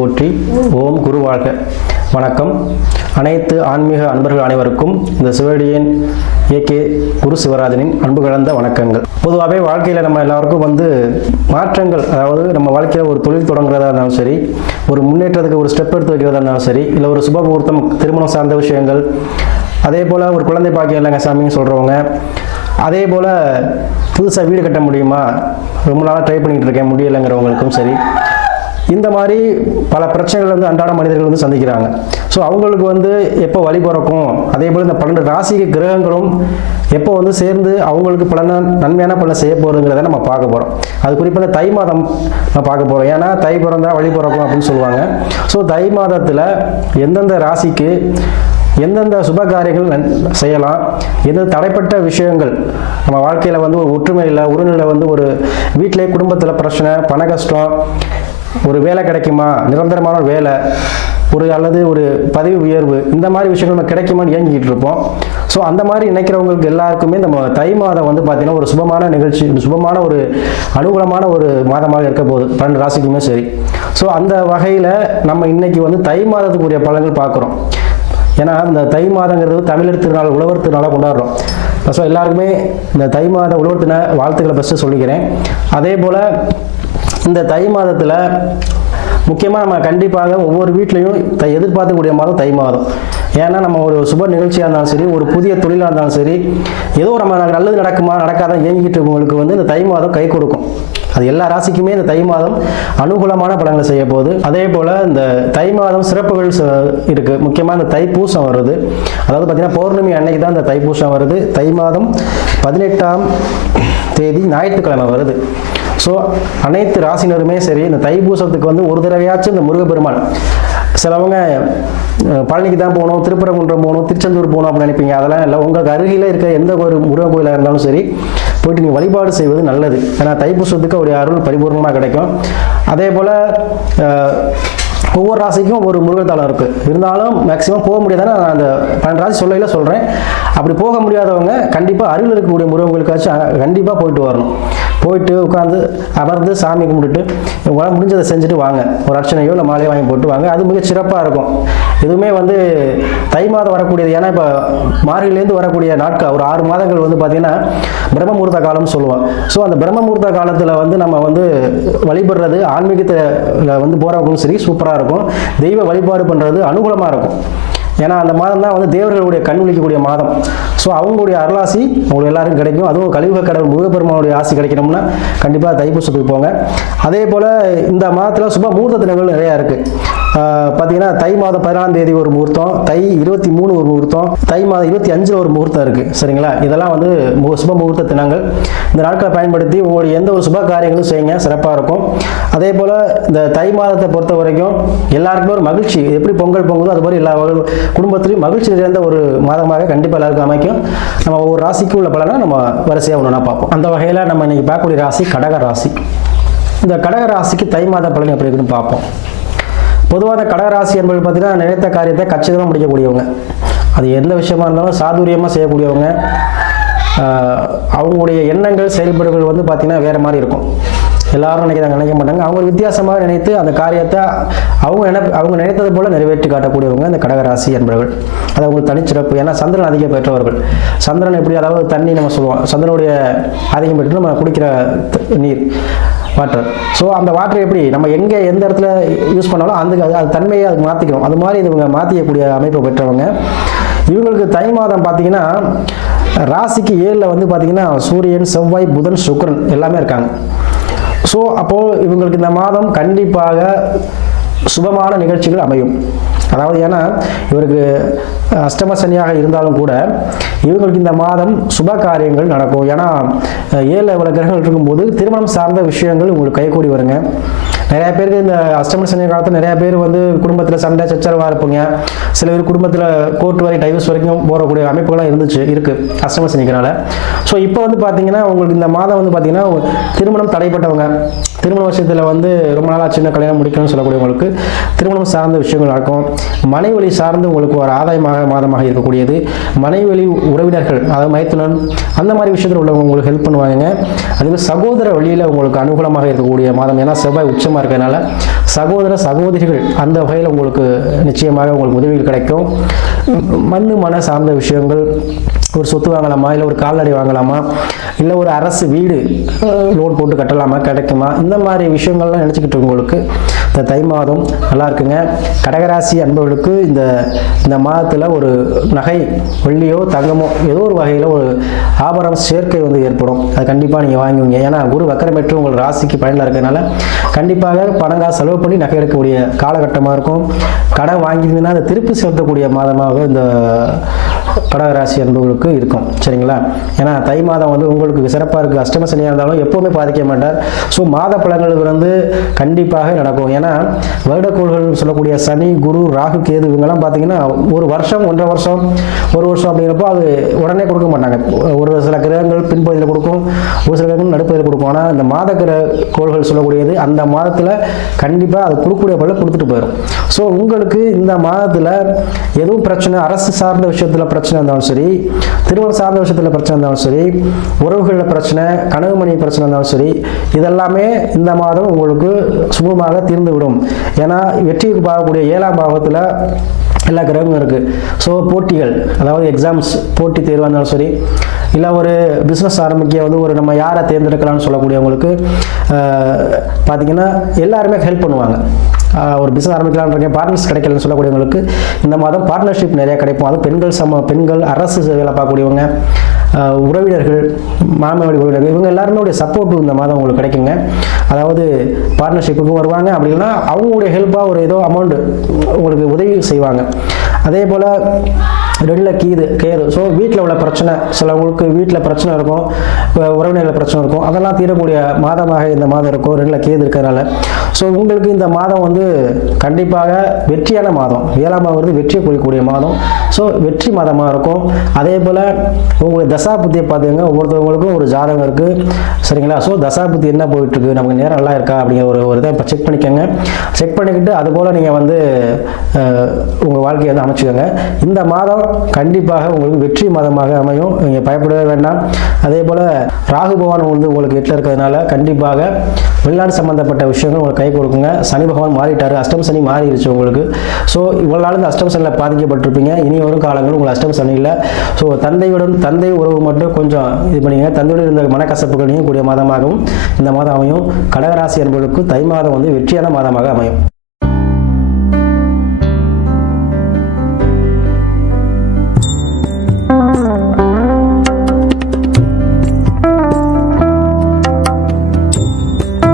போற்றி ஓம் குரு வாழ்க. வணக்கம். அனைத்து ஆன்மீக அன்பர்கள் அனைவருக்கும் இந்த சிவடியின் ஏகே குரு சிவராஜனின் அன்பு கலந்த வணக்கங்கள். பொதுவாகவே வாழ்க்கையில் நம்ம எல்லாருக்கும் வந்து மாற்றங்கள் அதாவது நம்ம வாழ்க்கையில் ஒரு தொழில் தொடங்குறதா இருந்தாலும் சரி ஒரு முன்னேற்றத்துக்கு ஒரு ஸ்டெப் எடுத்து வைக்கிறதா இருந்தாலும் சரி இல்லை ஒரு சுப முகூர்த்தம் திருமணம் சார்ந்த விஷயங்கள் அதே போல் ஒரு குழந்தை பாக்கியம் இல்லைங்க சாமின்னு சொல்கிறவங்க அதே போல் புதுசாக வீடு கட்ட முடியுமா? ரொம்ப நாளாக ட்ரை பண்ணிகிட்டு இருக்கேன் முடியலைங்கிறவங்களுக்கும் சரி. இந்த மாதிரி பல பிரச்சனைகள் வந்து அன்றாட மனிதர்கள் வந்து சந்திக்கிறாங்க. ஸோ அவங்களுக்கு வந்து எப்போ வழி பிறக்கும்? அதே போல் இந்த பன்னெண்டு ராசிக கிரகங்களும் எப்போ வந்து சேர்ந்து அவங்களுக்கு பலன நன்மையான பலன் செய்ய போகிறதுங்கிறத நம்ம பார்க்க போகிறோம் அது குறிப்பாக தை மாதம் நம்ம பார்க்க போகிறோம் ஏன்னா தை பிறந்தால் வழி பிறக்கும் அப்படின்னு சொல்லுவாங்க. ஸோ தை மாதத்தில் எந்தெந்த ராசிக்கு எந்தெந்த சுப காரியங்கள் நன்- செய்யலாம்? எந்த தடைப்பட்ட விஷயங்கள்? நம்ம வாழ்க்கையில் வந்து ஒரு ஒற்றுமை இல்லை உறநிலை வந்து ஒரு வீட்டிலே குடும்பத்தில் பிரச்சனை பண கஷ்டம் ஒரு வேலை கிடைக்குமா? நிரந்தரமான ஒரு வேலை ஒரு அல்லது ஒரு பதவி உயர்வு இந்த மாதிரி விஷயங்கள் நம்ம கிடைக்குமான்னு இயங்கிக்கிட்டு இருப்போம். ஸோ அந்த மாதிரி நினைக்கிறவங்களுக்கு எல்லாருக்குமே நம்ம தை மாதம் வந்து பார்த்திங்கன்னா ஒரு சுபமான நிகழ்ச்சி சுபமான ஒரு அனுகூலமான ஒரு மாதமாக இருக்க போகுது. பன்னெண்டு ராசிக்குமே சரி. ஸோ அந்த வகையில் நம்ம இன்னைக்கு வந்து தை மாதத்துக்குரிய பலன்கள் பார்க்குறோம் ஏன்னா இந்த தை மாதங்கிறது தமிழர் திருநாள் உழவர் திருநாளாக கொண்டாடுறோம். ஸோ எல்லாருக்குமே இந்த தை மாத உழவர் தின வாழ்த்துக்களை ஃபஸ்ட்டு சொல்லிக்கிறேன். அதே போல் இந்த தை மாதத்தில் முக்கியமாக நம்ம கண்டிப்பாக ஒவ்வொரு வீட்லேயும் தை எதிர்பார்க்கக்கூடிய மாதம் தை மாதம். ஏன்னா நம்ம ஒரு சுப நிகழ்ச்சியாக இருந்தாலும் சரி ஒரு புதிய தொழிலாக இருந்தாலும் சரி ஏதோ நம்ம நல்லது நடக்குமா நடக்காத இயங்கிட்டு இருக்கவங்களுக்கு வந்து இந்த தை மாதம் கை கொடுக்கும். அது எல்லா ராசிக்குமே இந்த தை மாதம் அனுகூலமான பலன்களை செய்ய போகுது. அதே போல் இந்த தை மாதம் சிறப்புகள் இருக்குது முக்கியமாக இந்த தைப்பூசம் வருது. அதாவது பார்த்தீங்கன்னா பௌர்ணமி அன்னைக்கு தான் இந்த தைப்பூசம் வருது. தை மாதம் பதினெட்டாம் தேதி ஞாயிற்றுக்கிழமை வருது. ஸோ அனைத்து ராசினருமே சரி இந்த தைப்பூசத்துக்கு வந்து ஒரு தடவையாச்சும் இந்த முருகப்பெருமான் சிலவங்க பழனிக்கு தான் போகணும் திருப்பரங்குன்றம் போகணும் திருச்செந்தூர் போகணும் அப்படின்னு நினைப்பீங்க. அதெல்லாம் இல்லை. உங்களுக்கு அருகில் இருக்க எந்த ஒரு முருகன் கோயிலாக இருந்தாலும் சரி போயிட்டு நீங்கள் வழிபாடு செய்வது நல்லது. ஏன்னா தைப்பூசத்துக்கு அவருடைய அருள் பரிபூர்ணமாக கிடைக்கும். அதே போல் ஒவ்வொரு ராசிக்கும் ஒரு முருகத்தாளம் இருக்குது இருந்தாலும் மேக்ஸிமம் போக முடியாதான நான் அந்த பன்னெண்டு ராசி சொல்லையில் சொல்கிறேன் அப்படி போக முடியாதவங்க கண்டிப்பாக அருகில் இருக்கக்கூடிய முருகங்களுக்காச்சும் கண்டிப்பாக போயிட்டு வரணும். போயிட்டு உட்காந்து அமர்ந்து சாமி கும்பிட்டுட்டு உங்களால் முடிஞ்சதை செஞ்சுட்டு வாங்க. ஒரு அர்ச்சனையோ இல்லை மாலையோ வாங்கி போட்டு வாங்க. அது மிக சிறப்பாக இருக்கும். எதுவுமே வந்து தை மாதம் வரக்கூடியது ஏன்னா இப்போ மார்கிலேருந்து வரக்கூடிய நாட்கள் ஒரு ஆறு மாதங்கள் வந்து பார்த்திங்கன்னா பிரம்மமுகூர்த்த காலம்னு சொல்லுவோம் ஸோ அந்த பிரம்மமுகூர்த்த காலத்தில் வந்து நம்ம வந்து வழிபடுறது ஆன்மீகத்தில் வந்து போகிறவங்களும் சரி சூப்பராக இருக்கும். தெய்வ வழிபாடு பண்ணுறது அனுகூலமாக இருக்கும். ஏன்னா அந்த மாதம் தான் வந்து தேவர்களுடைய கண் விழிக்கக்கூடிய மாதம். ஸோ அவங்களுடைய அருளாசி உங்களுக்கு எல்லாருக்கும் கிடைக்கும். அதுவும் கலியுக கடவுள் முருகப்பெருமானுடைய ஆசி கிடைக்கணும்னா கண்டிப்பாக தைப்பூசத்துக்கு போங்க. அதே போல் இந்த மாதத்தில் சுப முகூர்த்த தினங்கள் நிறையா இருக்குது பார்த்தீங்கன்னா தை மாதம் பதினாலாம் தேதி ஒரு முகூர்த்தம் தை இருபத்தி மூணு ஒரு முகூர்த்தம் தை மாதம் இருபத்தி அஞ்சில் ஒரு முகூர்த்தம் இருக்குது சரிங்களா? இதெல்லாம் வந்து சுப முகூர்த்த தினங்கள். இந்த நாட்களை பயன்படுத்தி உங்களுடைய எந்த ஒரு சுப காரியங்களும் செய்யுங்க. சிறப்பாக இருக்கும். அதே போல் இந்த தை மாதத்தை பொறுத்த வரைக்கும் எல்லாருக்குமே ஒரு மகிழ்ச்சி. எப்படி பொங்கல் பொங்குதோ அது மாதிரி எல்லா குடும்பத்திலையும் மகிழ்ச்சி நிறைந்த ஒரு மாதமாக கண்டிப்பாக எல்லாருக்கும் அமைக்கும். நம்ம ஒவ்வொரு ராசிக்கு உள்ள பலனை நம்ம வரிசையாக ஒன்றா பார்ப்போம். அந்த வகையில் நம்ம இன்னைக்கு பார்க்கக்கூடிய ராசி கடக ராசி. இந்த கடக ராசிக்கு தை மாத பலன் எப்படி இருக்குன்னு பார்ப்போம். பொதுவாக கடகராசி என்பது பார்த்தீங்கன்னா நினைத்த காரியத்தை கச்சிதமாக முடிக்கக்கூடியவங்க. அது எந்த விஷயமா இருந்தாலும் சாதுரியமாக செய்யக்கூடியவங்க. அவங்களுடைய எண்ணங்கள் செயல்பாடுகள் வந்து பார்த்திங்கன்னா வேறு மாதிரி இருக்கும். எல்லாரும் நினைக்கிறாங்க நினைக்க மாட்டாங்க. அவங்க வித்தியாசமாக நினைத்து அந்த காரியத்தை அவங்க நினை அவங்க நினைத்தது போல நிறைவேற்றி காட்டக்கூடியவங்க இந்த கடகராசி என்பவர்கள் அது அவங்களுக்கு தனிச்சிறப்பு. ஏன்னா சந்திரன் அதிகம் பெற்றவர்கள். சந்திரன் எப்படி அதாவது தண்ணி நம்ம சொல்லுவோம் சந்திரனுடைய அதிகம் பெற்று நம்ம குடிக்கிற நீர் வாட்டர் ஸோ அந்த வாட்டர் எப்படி நம்ம எங்கே எந்த இடத்துல யூஸ் பண்ணாலும் அந்த அது தன்மையை அதுக்கு மாற்றிக்கணும் அது மாதிரி இவங்க மாற்றிக்கக்கூடிய அமைப்பை பெற்றவங்க. இவங்களுக்கு தை மாதம் பார்த்தீங்கன்னா ராசிக்கு ஏழில் வந்து பார்த்தீங்கன்னா சூரியன் செவ்வாய் புதன் சுக்கிரன் எல்லாமே இருக்காங்க. ஸோ அப்போது இவங்களுக்கு இந்த மாதம் கண்டிப்பாக சுபமான நிகழ்ச்சிகள் அமையும். அதாவது ஏன்னா இவருக்கு அஷ்டம சனியாக இருந்தாலும் கூட இவங்களுக்கு இந்த மாதம் சுப காரியங்கள் நடக்கும். ஏன்னா ஏழில் இவ்வளோ கிரகங்கள் இருக்கும்போது திருமணம் சார்ந்த விஷயங்கள் உங்களுக்கு கைகூடி வருங்க. நிறையா பேருக்கு இந்த அஷ்டம சனி காலத்தில் நிறையா பேர் வந்து குடும்பத்தில் சண்டை சச்சரவாக இருப்பீங்க. சில பேர் குடும்பத்தில் கோர்ட் வரை டைவர்ஸ் வரைக்கும் போகக்கூடிய அமைப்புகள்லாம் இருந்துச்சு இருக்குது அஷ்டம சனிக்கனால. ஸோ இப்போ வந்து பார்த்தீங்கன்னா உங்களுக்கு இந்த மாதம் வந்து பார்த்தீங்கன்னா திருமணம் தடைப்பட்டவங்க திருமண விஷயத்தில் வந்து ரொம்ப நாளாக சின்ன கல்யாணம் முடிக்கணும்னு சொல்லக்கூடியவங்களுக்கு திருமணம் சார்ந்த விஷயங்கள் நடக்கும். மனைவழி சார்ந்து உங்களுக்கு ஒரு ஆதாயமாக மாதமாக இருக்கக்கூடியது. மனைவழி உறவினர்கள் அதாவது மைத்துனன் அந்த மாதிரி விஷயத்தில் உள்ளவங்க உங்களுக்கு ஹெல்ப் பண்ணுவாங்க. அதுவே சகோதர வழியில் உங்களுக்கு அனுகூலமாக இருக்கக்கூடிய மாதம். ஏன்னா செவ்வாய் உச்சமாக இருக்கிறதுனால சகோதர சகோதரிகள் அந்த வகையில் உங்களுக்கு நிச்சயமாக உங்களுக்கு உதவிகள் கிடைக்கும். மண் மன சார்ந்த விஷயங்கள் ஒரு சொத்து வாங்கலாமா இல்லை ஒரு கால்நடை வாங்கலாமா இல்லை ஒரு அரசு வீடு லோன் போட்டு கட்டலாமா கிடைக்குமா? இந்த மாதிரி விஷயங்கள்லாம் நினச்சிக்கிட்டு உங்களுக்கு இந்த தை மாதம் நல்லா இருக்குங்க. கடகராசி அன்பர்களுக்கு இந்த இந்த மாதத்தில் ஒரு நகை வெள்ளியோ தங்கமோ ஏதோ ஒரு வகையில் ஒரு ஆபரணம் சேர்க்கை வந்து ஏற்படும். அது கண்டிப்பாக நீங்கள் வாங்குவீங்க ஏன்னா குரு வக்கரமேற்று உங்கள் ராசிக்கு பயனில் இருக்கிறதுனால கண்டிப்பாக பணங்காசு செலவு பண்ணி நகை எடுக்கக்கூடிய காலகட்டமாக இருக்கும். கடன் வாங்கியிருந்தீங்கன்னா அதை திருப்பி செலுத்தக்கூடிய மாதமாக இந்த கடகராசி அன்பர்களுக்கு இருக்கும். சரிங்களா? ஏன்னா தை மாதம் வந்து உங்களுக்கு சிறப்பாக இருக்குது அஷ்டம சனியாக இருந்தாலும் எப்போவுமே பாதிக்க மாட்டார். ஸோ மாத பழங்கள் வந்து கண்டிப்பாக நடக்கும். ஏன்னா வருடக்கோள்கள் சொல்லக்கூடிய சனி குரு ராகு கேது இவங்கெல்லாம் பார்த்தீங்கன்னா ஒரு வருஷம் ஒன்றரை வருஷம் ஒரு வருஷம் அப்படிங்கிறப்போ அது உடனே கொடுக்க மாட்டாங்க. ஒரு சில கிரகங்கள் பின்பகுதியில் கொடுக்கும் ஒரு சில கிரகங்கள் நடுப்பகுதியில் கொடுக்கும். ஆனால் இந்த மாத கிர கோள்கள் சொல்லக்கூடியது அந்த மாதத்தில் கண்டிப்பாக அது கொடுக்கக்கூடிய பல கொடுத்துட்டு போயிடும் ஸோ உங்களுக்கு இந்த மாதத்தில் எதுவும் பிரச்சனை அரசு சார்ந்த விஷயத்தில் பிரச்சனை இருந்தாலும் சரி திருமணம் சார்ந்த விஷயத்தில் பிரச்சனை இருந்தாலும் சரி உறவுகளில் பிரச்சனை கனவு மணி பிரச்சனை இருந்தாலும் சரி இதெல்லாமே இந்த மாதம் உங்களுக்கு சுமூகமாக தீர்ந்து விடும் ஏன்னா வெற்றிக்கு பார்க்கக்கூடிய ஏழாம் பாவத்தில் எல்லா கிரகமும் இருக்குது ஸோ போட்டிகள் அதாவது எக்ஸாம்ஸ் போட்டி தேர்வாக இருந்தாலும் சரி இல்லை ஒரு பிஸ்னஸ் ஆரம்பிக்க வந்து ஒரு நம்ம யாரை தேர்ந்தெடுக்கலாம்னு சொல்லக்கூடியவங்களுக்கு பார்த்திங்கன்னா பார்த்தீங்கன்னா எல்லாருமே ஹெல்ப் பண்ணுவாங்க. ஒரு பிஸ்னஸ் ஆரம்பிக்கலாம்னு பார்ட்னர்ஸ் கிடைக்கலன்னு சொல்லக்கூடியவங்களுக்கு இந்த மாதம் பார்ட்னர்ஷிப் நிறையா கிடைக்கும். அது பெண்கள் சம பெண்கள் அரசு வேலை பார்க்கக்கூடியவங்க உறவினர்கள் மாமன் உறவினர்கள் இவங்க எல்லாருமே சப்போர்ட் இந்த மாதம் உங்களுக்கு கிடைக்குங்க. அதாவது பார்ட்னர்ஷிப்புக்கும் வருவாங்க. அப்படி அவங்களுடைய ஹெல்ப்பாக ஒரு ஏதோ அமௌண்ட் உங்களுக்கு உதவி செய்வாங்க. அதே போல் ரெண்டில் கீது கேது. ஸோ வீட்டில் உள்ள பிரச்சனை சிலவங்களுக்கு வீட்டில் பிரச்சனை இருக்கும் உறவினர்கள் பிரச்சனை இருக்கும். அதெல்லாம் தீரக்கூடிய மாதமாக இந்த மாதம் இருக்கும் ரெண்டில் கேது இருக்கிறனால ஸோ உங்களுக்கு இந்த மாதம் வந்து கண்டிப்பாக வெற்றியான மாதம். ஏழாம் மாதம் வந்து வெற்றியை குறிக்கக்கூடிய மாதம். ஸோ வெற்றி மாதமாக இருக்கும். அதே போல் உங்களுடைய தசாபுத்தியை பார்த்துங்க ஒவ்வொருத்தவங்களுக்கும் ஒரு ஜாதகம் இருக்குது சரிங்களா? ஸோ தசாபுத்தி என்ன போயிட்டுருக்கு? நமக்கு நேரம் நல்லா இருக்கா? அப்படிங்கிற ஒரு ஒரு இதை இப்போ செக் பண்ணிக்கோங்க. செக் பண்ணிக்கிட்டு அது போல் நீங்கள் வந்து உங்கள் வாழ்க்கையை வந்து அமைச்சுக்கோங்க. இந்த மாதம் கண்டிப்பாக உங்களுக்கு வெற்றி மாதமாக அமையும். நீங்கள் பயப்படவே வேண்டாம். அதே போல் ராகு பகவான் வந்து உங்களுக்கு எட்டில் இருக்கிறதுனால கண்டிப்பாக வெளிநாடு சம்மந்தப்பட்ட விஷயங்கள் உங்களுக்கு கை கொடுக்குங்க. சனி பகவான் மாறிட்டார். அஷ்டம் சனி மாறிடுச்சு உங்களுக்கு. ஸோ இவ்வளோ நாள் இந்த அஷ்டம் சனியில் பாதிக்கப்பட்டிருப்பீங்க. இனி வரும் காலங்கள் உங்கள் அஷ்டம் சனியில். ஸோ தந்தையுடன் தந்தை உறவு மட்டும் கொஞ்சம் இது பண்ணிங்க. தந்தையுடன் இருந்த மனக்கசப்புகள் கூடிய மாதமாகவும் இந்த மாதம் அமையும். கடகராசி என்பவர்களுக்கு தை மாதம் வந்து வெற்றியான மாதமாக அமையும்.